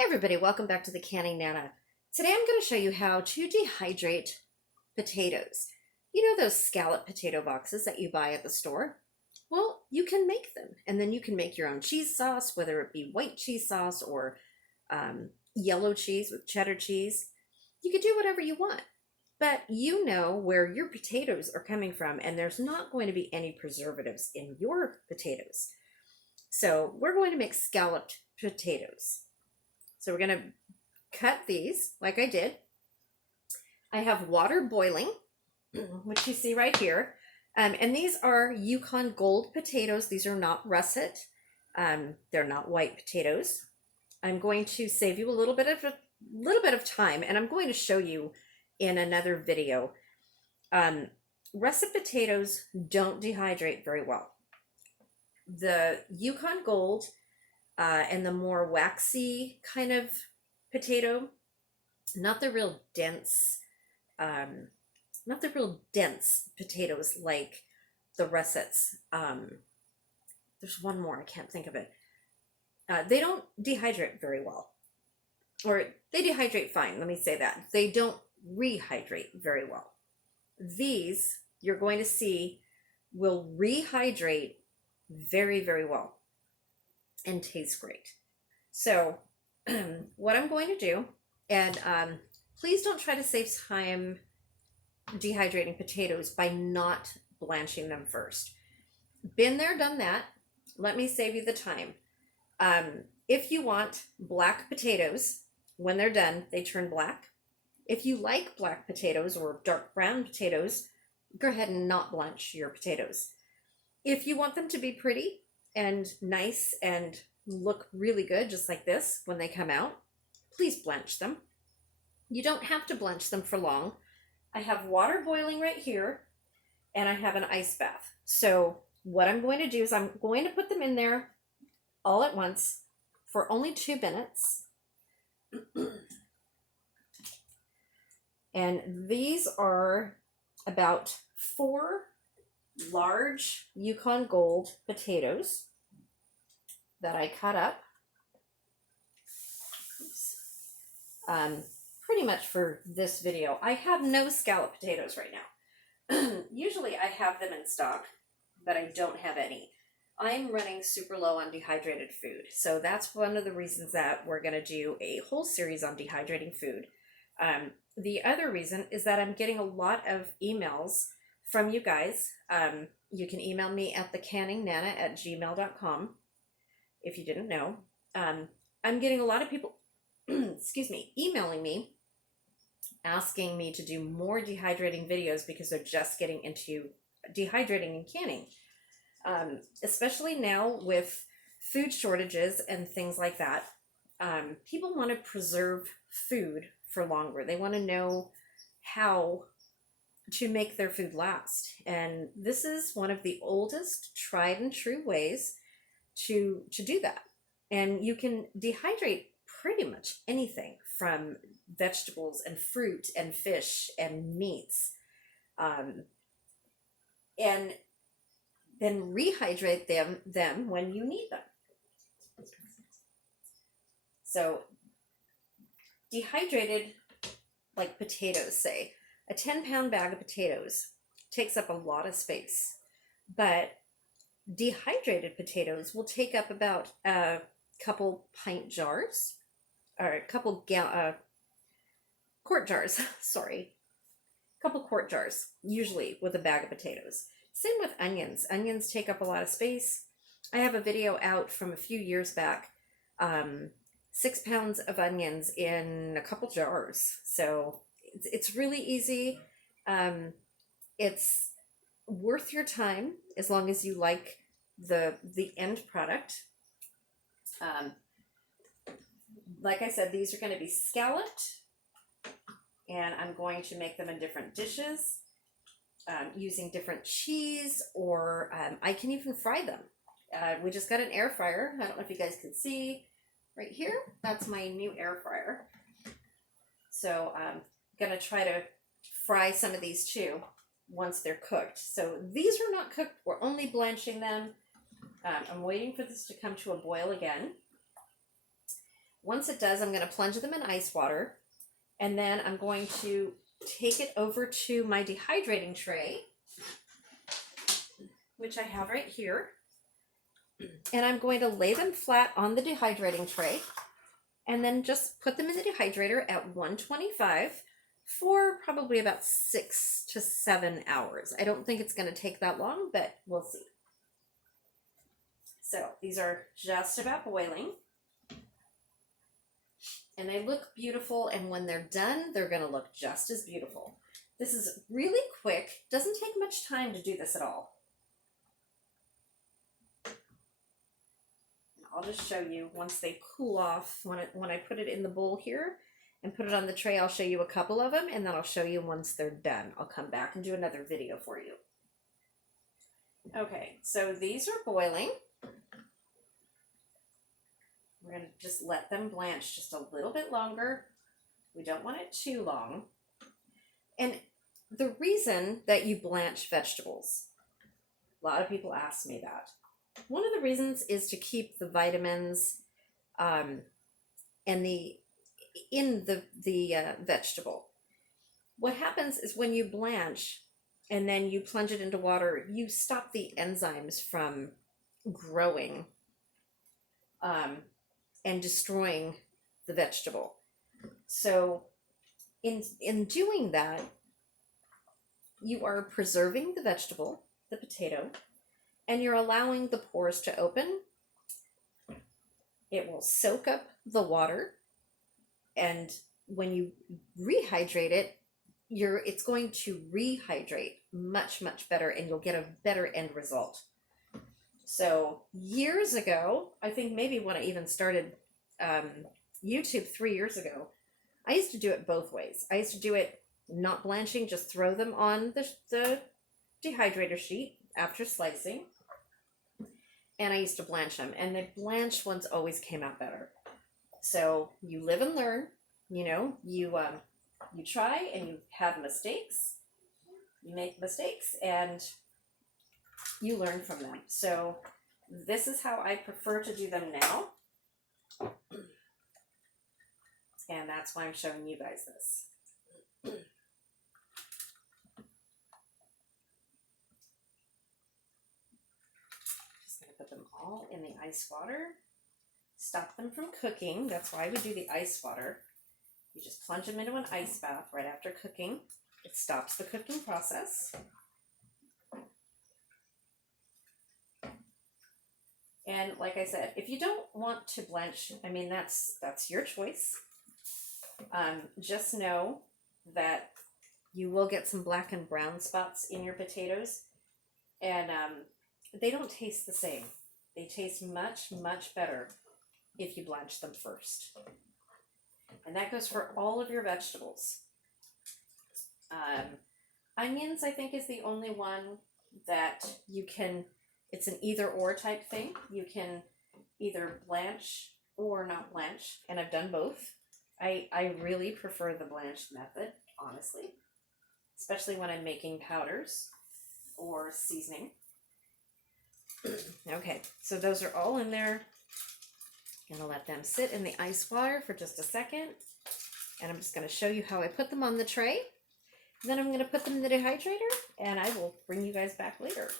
Hey everybody, welcome back to the Canning Nana. Today I'm going to show you how to dehydrate potatoes. You know those scallop potato boxes that you buy at the store? Well, you can make them, and then you can make your own cheese sauce, whether it be white cheese sauce or yellow cheese with cheddar cheese. You can do whatever you want, but you know where your potatoes are coming from, and there's not going to be any preservatives in your potatoes. So we're going to make scalloped potatoes. So we're going to cut these like I did. I have water boiling, which you see right here. And these are Yukon Gold potatoes. These are not russet. They're not white potatoes. I'm going to save you a little bit of time, and I'm going to show you in another video. Russet potatoes don't dehydrate very well. The Yukon Gold and the more waxy kind of potato, not the real dense potatoes like the russets. There's one more, I can't think of it. They don't dehydrate very well, or they dehydrate fine, let me say that. They don't rehydrate very well. These, you're going to see, will rehydrate very, very well and taste great. So what I'm going to do, and please don't try to save time dehydrating potatoes by not blanching them first. Been there, done that. Let me save you the time. If you want black potatoes, when they're done, they turn black. If you like black potatoes or dark brown potatoes, go ahead and not blanch your potatoes. If you want them to be pretty and nice and look really good, just like this, when they come out, please blanch them. You don't have to blanch them for long. I have water boiling right here, and I have an ice bath. So what I'm going to do is I'm going to put them in there all at once for only 2 minutes. And these are about 4 large Yukon Gold potatoes that I cut up. Pretty much for this video. I have no scallop potatoes right now. Usually I have them in stock, but I don't have any. I'm running super low on dehydrated food, so that's one of the reasons that we're going to do a whole series on dehydrating food. The other reason is that I'm getting a lot of emails from you guys. You can email me at thecanningnana@gmail.com if you didn't know. I'm getting a lot of people excuse me, emailing me asking me to do more dehydrating videos because they're just getting into dehydrating and canning. Especially now with food shortages and things like that. People want to preserve food for longer. They want to know how to make their food last. And this is one of the oldest tried and true ways to do that. And you can dehydrate pretty much anything from vegetables and fruit and fish and meats, and then rehydrate them when you need them. So dehydrated, like potatoes, say, a 10-pound bag of potatoes takes up a lot of space, but dehydrated potatoes will take up about a couple pint jars, or a couple quart jars, sorry. A couple quart jars, usually with a bag of potatoes. Same with onions. Onions take up a lot of space. I have a video out from a few years back, 6 pounds of onions in a couple jars. So it's really easy. It's worth your time as long as you like the end product. Like I said, these are going to be scalloped, and I'm going to make them in different dishes using different cheese, or I can even fry them. We just got an air fryer. I don't know if you guys can see right here. That's my new air fryer. So I'm going to try to fry some of these too once they're cooked. So these are not cooked. We're only blanching them. I'm waiting for this to come to a boil again. Once it does, I'm going to plunge them in ice water, and then I'm going to take it over to my dehydrating tray, which I have right here. And I'm going to lay them flat on the dehydrating tray and then just put them in the dehydrator at 125 for probably about 6 to 7 hours. I don't think it's going to take that long, but we'll see. So these are just about boiling. And they look beautiful, and when they're done, they're going to look just as beautiful. This is really quick. Doesn't take much time to do this at all. I'll just show you once they cool off. When I put it in the bowl here and put it on the tray, I'll show you a couple of them, and then I'll show you once they're done. I'll come back and do another video for you. Okay, so these are boiling. We're going to just let them blanch just a little bit longer. We don't want it too long. And the reason that you blanch vegetables, a lot of people ask me that. One of the reasons is to keep the vitamins and in the vegetable. What happens is when you blanch and then you plunge it into water, you stop the enzymes from growing and destroying the vegetable. So in doing that, you are preserving the vegetable, the potato, and you're allowing the pores to open. It will soak up the water, and when you rehydrate it, it's going to rehydrate much, much better, and you'll get a better end result. So years ago, I think maybe when I even started YouTube 3 years ago, I used to do it both ways. I used to do it not blanching, just throw them on the dehydrator sheet after slicing. And I used to blanch them, and the blanched ones always came out better. So you live and learn. You know, you try and you have mistakes. You make mistakes and you learn from them. So this is how I prefer to do them now. And that's why I'm showing you guys this. Just going to put them all in the ice water. Stop them from cooking. That's why we do the ice water. You just plunge them into an ice bath right after cooking. It stops the cooking process. And like I said, if you don't want to blanch, I mean, that's your choice. Just know that you will get some black and brown spots in your potatoes, and they don't taste the same. They taste much, much better if you blanch them first. And that goes for all of your vegetables. Onions, I think, is the only one that you can, it's an either or type thing. You can either blanch or not blanch, and I've done both. I really prefer the blanched method, honestly, especially when I'm making powders or seasoning. Okay, so those are all in there. Gonna let them sit in the ice water for just a second, and I'm just gonna show you how I put them on the tray. Then I'm gonna put them in the dehydrator, and I will bring you guys back later.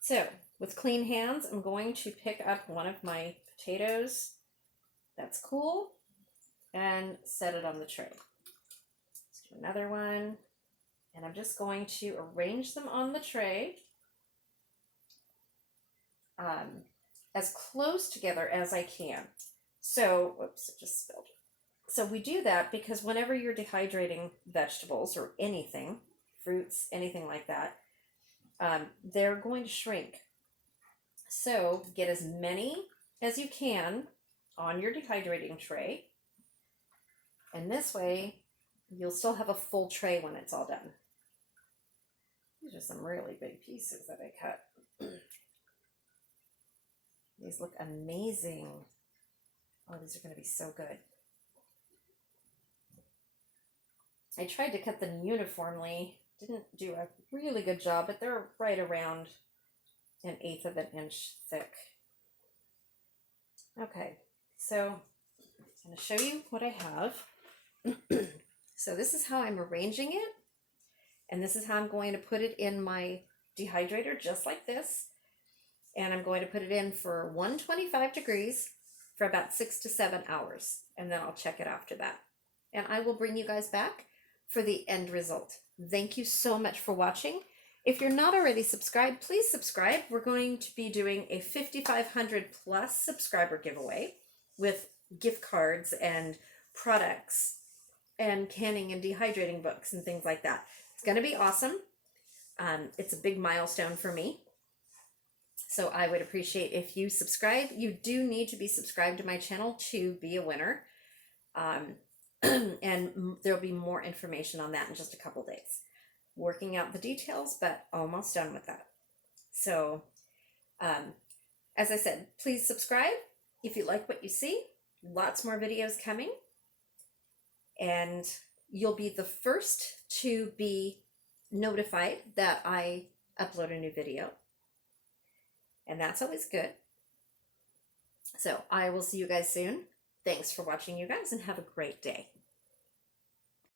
So with clean hands, I'm going to pick up one of my potatoes that's cool and set it on the tray. Let's do another one, and I'm just going to arrange them on the tray as close together as I can. So, whoops, it just spilled. So we do that because whenever you're dehydrating vegetables or anything, fruits, anything like that, they're going to shrink. So get as many as you can on your dehydrating tray, and this way you'll still have a full tray when it's all done. These are some really big pieces that I cut. These look amazing. Oh, these are going to be so good. I tried to cut them uniformly. Didn't do a really good job, but they're right around 1/8 of an inch thick. Okay, So I'm going to show you what I have. So this is how I'm arranging it. And this is how I'm going to put it in my dehydrator, just like this. And I'm going to put it in for 125 degrees for about 6 to 7 hours. And then I'll check it after that. And I will bring you guys back for the end result. Thank you so much for watching. If you're not already subscribed, please subscribe. We're going to be doing a 5,500 plus subscriber giveaway with gift cards and products and canning and dehydrating books and things like that. It's going to be awesome. It's a big milestone for me. So I would appreciate if you subscribe. You do need to be subscribed to my channel to be a winner. And there'll be more information on that in just a couple days. Working out the details, but almost done with that. So, as I said, please subscribe if you like what you see. Lots more videos coming. And you'll be the first to be notified that I upload a new video. And that's always good. So I will see you guys soon. Thanks for watching, you guys, and have a great day.